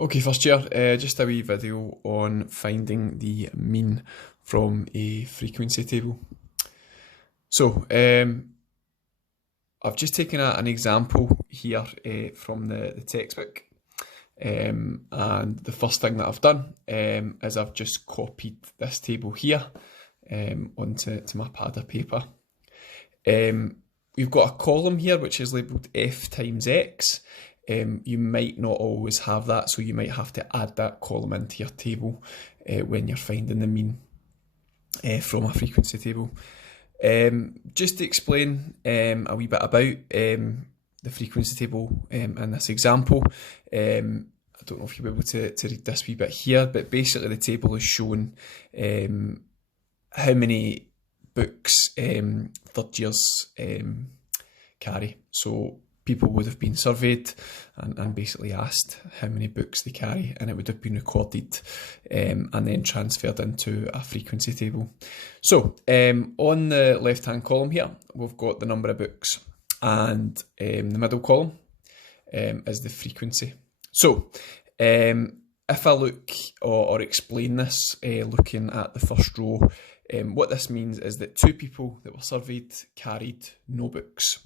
Okay, first year, just a wee video on finding the mean from a frequency table. So, I've just taken an example here from the textbook, and the first thing that I've done is I've just copied this table here onto my pad of paper. We've got a column here which is labelled f times x. You might not always have that, so you might have to add that column into your table when you're finding the mean from a frequency table. Just to explain a wee bit about the frequency table in this example, I don't know if you'll be able to read this wee bit here, but basically the table is showing how many books third years carry. So people would have been surveyed and basically asked how many books they carry, and it would have been recorded and then transferred into a frequency table. So on the left hand column here we've got the number of books, and the middle column is the frequency. So if I look or explain this looking at the first row, what this means is that 2 people that were surveyed carried no books.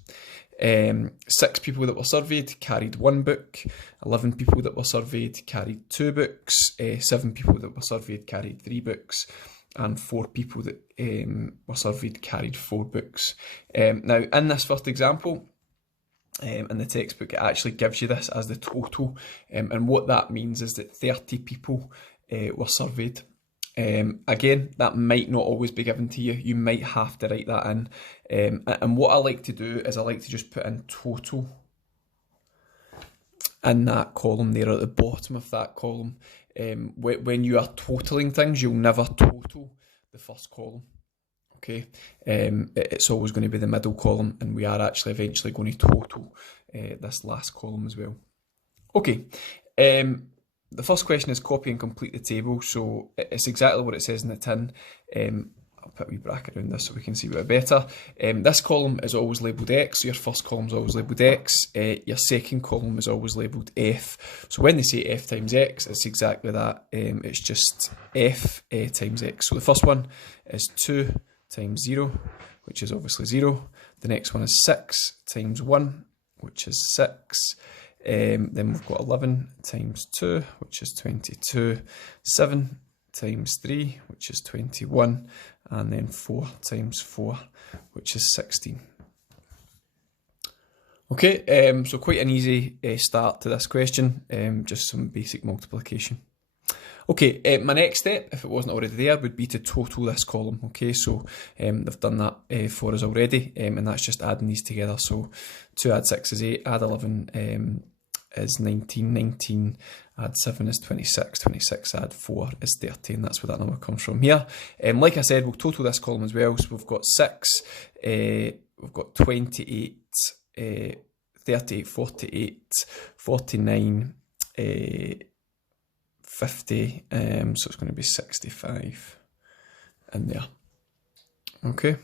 6 people that were surveyed carried 1 book. 11 people that were surveyed carried 2 books. 7 people that were surveyed carried 3 books. And 4 people that were surveyed carried 4 books. Now, in this first example, in the textbook, it actually gives you this as the total. And what that means is that 30 people were surveyed. Again, that might not always be given to you. You might have to write that in. And what I like to do is I like to just put in total in that column there at the bottom of that column. When you are totaling things, you'll never total the first column. Okay, it's always going to be the middle column, and we are actually eventually going to total this last column as well. Okay. The first question is copy and complete the table, so it's exactly what it says in the tin. I'll put a wee bracket around this so we can see a bit better. This column is always labelled X, so your first column is always labelled X. Your second column is always labelled F. So when they say F times X, it's exactly that. It's just F times X. So the first one is 2 times 0, which is obviously 0. The next one is 6 times 1, which is 6. Then we've got 11 times 2, which is 22, 7 times 3, which is 21, and then 4 times 4, which is 16. Okay, so quite an easy start to this question, just some basic multiplication. Okay, my next step, if it wasn't already there, would be to total this column. Okay, so they've done that for us already, and that's just adding these together. So 2 add 6 is 8, add 11 is 19, 19 add 7 is 26, 26 add 4 is 30, and that's where that number comes from here. Like I said, we'll total this column as well. So we've got 6, we've got 28, 38, 48, 49, 50, so it's going to be 65 in there. Okay,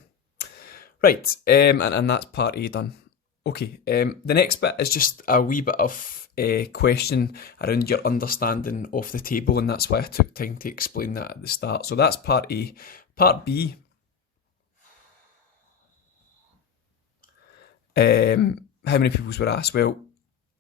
right, and that's part A done. Okay, the next bit is just a wee bit of question around your understanding of the table, and that's why I took time to explain that at the start. So that's part A. Part B, how many people were asked? Well,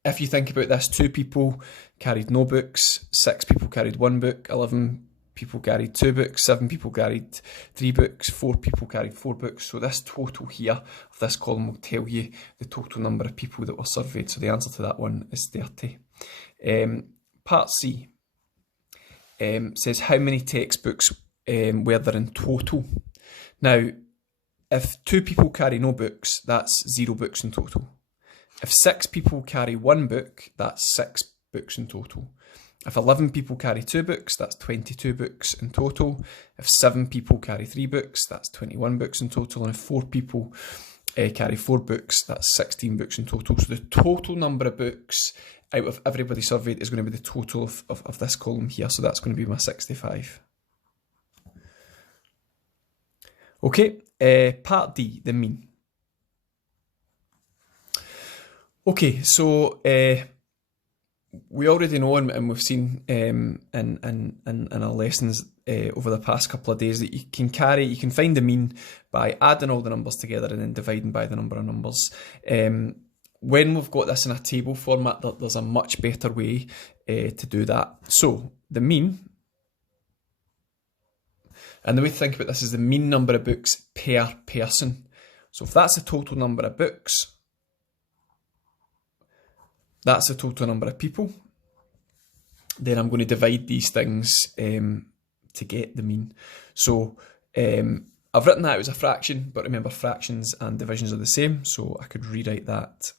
if you think about this, 2 people carried no books, 6 people carried 1 book, 11 people carried 2 books, 7 people carried 3 books, 4 people carried 4 books. So this total here of this column will tell you the total number of people that were surveyed. So the answer to that one is 30. Part C says how many textbooks were there in total. Now, if 2 people carry no books, that's 0 books in total. If 6 people carry 1 book, that's 6 books in total. If 11 people carry 2 books, that's 22 books in total. If 7 people carry 3 books, that's 21 books in total. And if 4 people carry 4 books, that's 16 books in total. So the total number of books out of everybody surveyed is going to be the total of this column here. So that's going to be my 65. Okay, part D, the mean. Okay, so we already know, and we've seen in our lessons over the past couple of days, that you can find the mean by adding all the numbers together and then dividing by the number of numbers. When we've got this in a table format, there's a much better way to do that. So the mean, and the way to think about this is the mean number of books per person. So if that's the total number of books, that's the total number of people, then I'm going to divide these things to get the mean. So I've written that as a fraction, but remember, fractions and divisions are the same, so I could rewrite that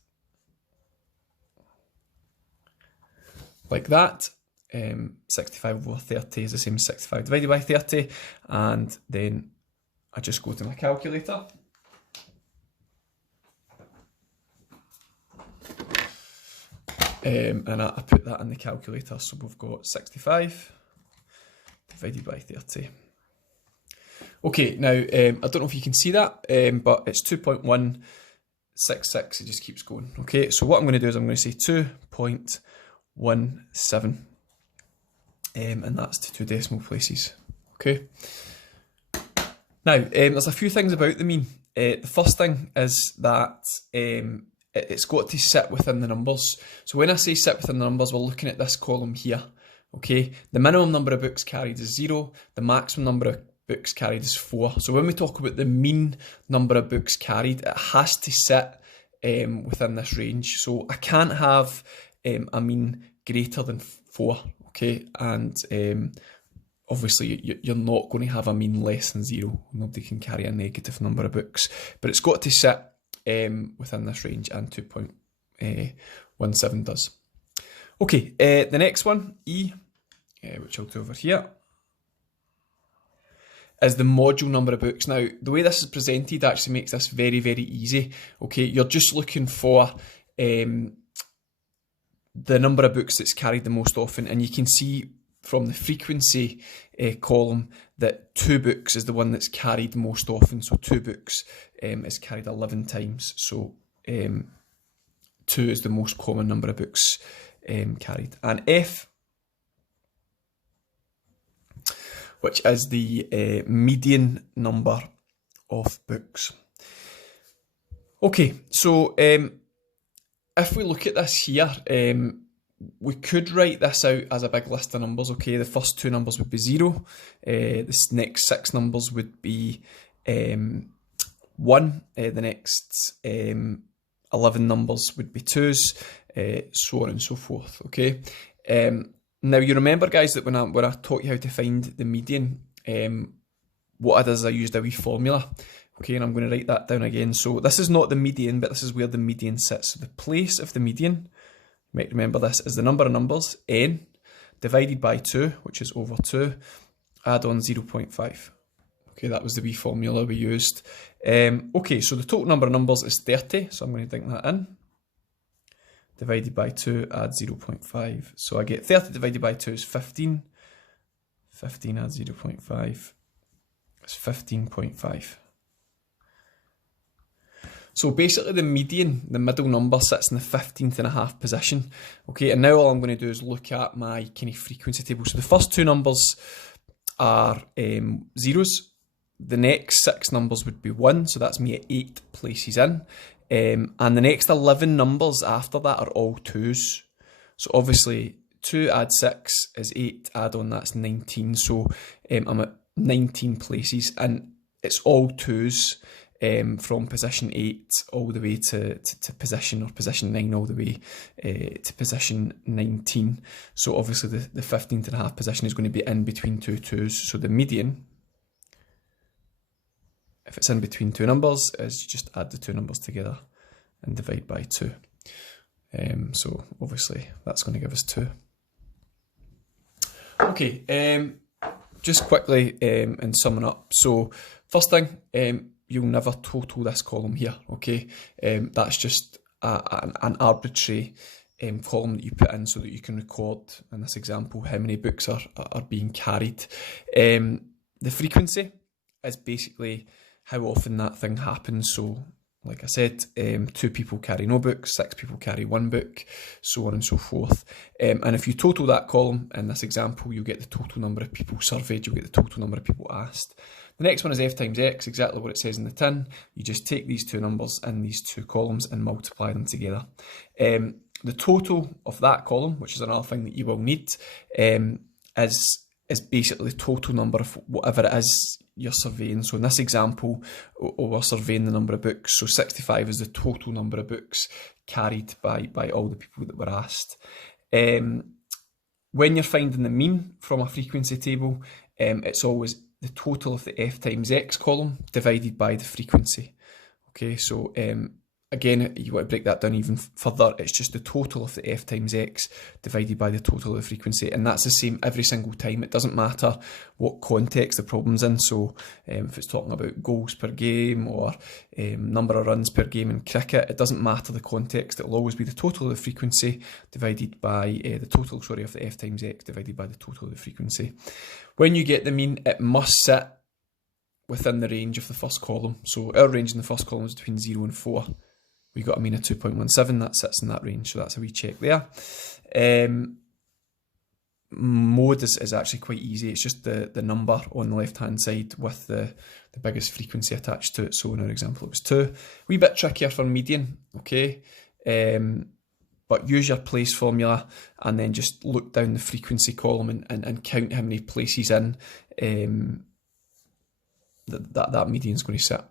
like that. 65 over 30 is the same as 65 divided by 30, and then I just go to my calculator. And I put that in the calculator, so we've got 65 divided by 30. Okay, now I don't know if you can see that, but it's 2.166, it just keeps going. Okay, so what I'm going to do is I'm going to say 2.17, and that's to 2 decimal places. Okay. Now, there's a few things about the mean. The first thing is that it's got to sit within the numbers. So when I say sit within the numbers, we're looking at this column here. Okay, the minimum number of books carried is 0. The maximum number of books carried is 4. So when we talk about the mean number of books carried, it has to sit within this range. So I can't have a mean greater than 4. Okay, and obviously you're not going to have a mean less than 0. Nobody can carry a negative number of books, but it's got to sit within this range, and 2.17 does. Okay, the next one, E, which I'll do over here, is the module number of books. Now, the way this is presented actually makes this very, very easy. Okay, you're just looking for the number of books that's carried the most often, and you can see from the frequency column that 2 books is the one that's carried most often. So 2 books is carried 11 times. So 2 is the most common number of books carried. And F, which is the median number of books. Okay, so if we look at this here, we could write this out as a big list of numbers. Okay, the first 2 numbers would be 0. This next 6 numbers would be 1. The next 11 numbers would be 2s, so on and so forth. Okay. Now you remember, guys, that when I taught you how to find the median, what I did is I used a wee formula. Okay, and I'm going to write that down again. So this is not the median, but this is where the median sits. So the place of the median, you might remember this, is the number of numbers, n, divided by 2, which is over 2, add on 0.5. Okay, that was the wee formula we used. Okay, so the total number of numbers is 30, so I'm going to think that in. Divided by 2, add 0.5. So I get 30 divided by 2 is 15. 15 add 0.5. It's 15.5. So basically the median, the middle number, sits in the 15th position. Okay, and now all I'm going to do is look at my kind of frequency table. So the first 2 numbers are zeros. The next 6 numbers would be 1, so that's me at 8 places in. And the next 11 numbers after that are all 2s. So obviously 2 add 6 is 8, add on that's 19. So I'm at 19 places, and it's all 2s. From position 8 all the way to position 9 all the way to position 19. So obviously the 15th position is going to be in between 2 2s. So the median, if it's in between 2 numbers, is you just add the 2 numbers together and divide by 2. So obviously that's going to give us 2. Okay, just quickly in summing up. So first thing, you'll never total this column here, okay? That's just an arbitrary column that you put in so that you can record, in this example, how many books are being carried. The frequency is basically how often that thing happens. So like I said, 2 people carry no book, 6 people carry 1 book, so on and so forth. And if you total that column in this example, you'll get the total number of people surveyed, you'll get the total number of people asked. The next one is F times X, exactly what it says in the tin. You just take these 2 numbers in these 2 columns and multiply them together. The total of that column, which is another thing that you will need, is basically the total number of whatever it is you're surveying. So in this example, we're surveying the number of books. So 65 is the total number of books carried by all the people that were asked. When you're finding the mean from a frequency table, it's always the total of the F times X column divided by the frequency. Okay, so again, you want to break that down even further. It's just the total of the F times X divided by the total of the frequency. And that's the same every single time. It doesn't matter what context the problem's in. So if it's talking about goals per game or number of runs per game in cricket, it doesn't matter the context. It'll always be the total of the frequency divided by the total, of the F times X divided by the total of the frequency. When you get the mean, it must sit within the range of the first column. So our range in the first column is between 0 and 4. We got a mean of 2.17, that sits in that range, so that's how we check there. Mode is actually quite easy. It's just the number on the left-hand side with the biggest frequency attached to it. So in our example, it was 2. A wee bit trickier for median, okay? But use your place formula and then just look down the frequency column and count how many places in that median is going to sit.